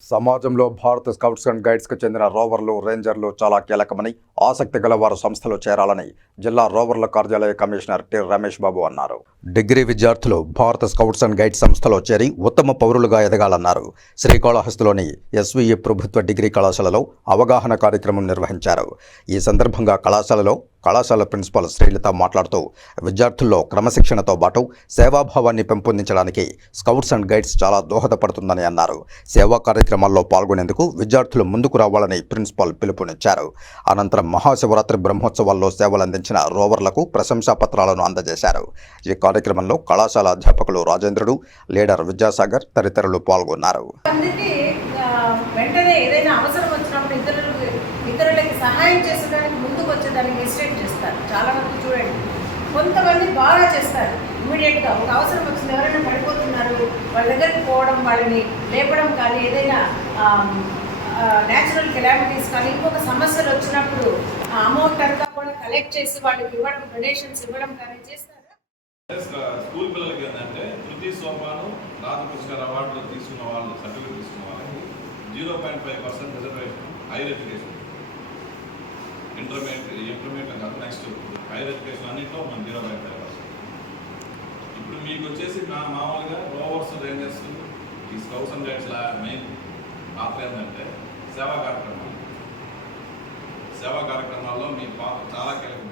సమాజంలో భారత scouts and గైడ్స్కు చెందిన రోవర్లు రేంజర్లు చాలా కీలకమని ఆసక్తి గల వారు సంస్థలో చేరాలని జిల్లా రోవర్ల కార్యాలయ కమిషనర్ టి. రమేష్ బాబు అన్నారు. డిగ్రీ విద్యార్థులు భారత స్కౌట్స్ అండ్ గైడ్స్ సంస్థలో చేరి ఉత్తమ పౌరులుగా ఎదగాలన్నారు. శ్రీకాళహస్తిలోని ఎస్వీఈ ప్రభుత్వ డిగ్రీ కళాశాలలో అవగాహన కార్యక్రమం నిర్వహించారు. ఈ సందర్భంగా కళాశాలలో కళాశాల ప్రిన్సిపాల్ శ్రీలత మాట్లాడుతూ విద్యార్థుల్లో క్రమశిక్షణతో పాటు సేవాభావాన్ని పెంపొందించడానికి స్కౌట్స్ అండ్ గైడ్స్ చాలా దోహదపడుతుందని అన్నారు. సేవా కార్యక్రమాల్లో పాల్గొనేందుకు విద్యార్థులు ముందుకు రావాలని ప్రిన్సిపాల్ పిలుపునిచ్చారు. అనంతరం మహాశివరాత్రి బ్రహ్మోత్సవాల్లో సేవలు అందించిన రోవర్లకు ప్రశంసా పత్రాలను అందజేశారు. ఈ కార్యక్రమంలో కళాశాల అధ్యాపకులు రాజేంద్రుడు లీడర్ విద్యాసాగర్ తదితరులు పాల్గొన్నారు. వెంటనే ఏదైనా అవసరం ఇతరులకి చేసేదానికి ముందుకు వచ్చేదానికి హెసిటేట్ చేస్తారు. చాలా మంది చూడండి కొంతమంది బాగా చేస్తారు ఇమీడియట్గా ఒక అవసరం వచ్చింది ఎవరైనా పడిపోతున్నారు వాళ్ళ దగ్గరికి పోవడం వాళ్ళని లేపడం కానీ ఏదైనా న్యాచురల్ కెలామిటీస్ కానీ ఇంకొక సమస్యలు వచ్చినప్పుడు అమౌంట్ అంతా కూడా కలెక్ట్ చేసి వాళ్ళకి ఇవ్వడం డొనేషన్స్ ఇవ్వడం కానీ చేస్తారు. స్కూల్ పిల్లలకి ఏంటంటే తృతీయ సోపానం రాజపురస్కార్ అవార్డులు తీసుకున్న వాళ్ళు సర్టిఫికేట్ తీసుకున్న వాళ్ళకి zero point five percent reservation higher education intermediate intermediate కాదు నెక్స్ట్ హైయర్ ఎడ్యుకేషన్ అన్నింటిలో మన జీరో పాయింట్ ఫైవ్ పర్సెంట్ ఇప్పుడు మీకు వచ్చేసి నా మామూలుగా రోవర్స్ రేంజర్స్ ఈ స్కౌట్స్ అండ్ గైడ్స్ మెయిన్ పాత్ర ఏంటంటే సేవా కార్యక్రమాలు. సేవా కార్యక్రమాల్లో మీ పాత్ర చాలా కీలకం.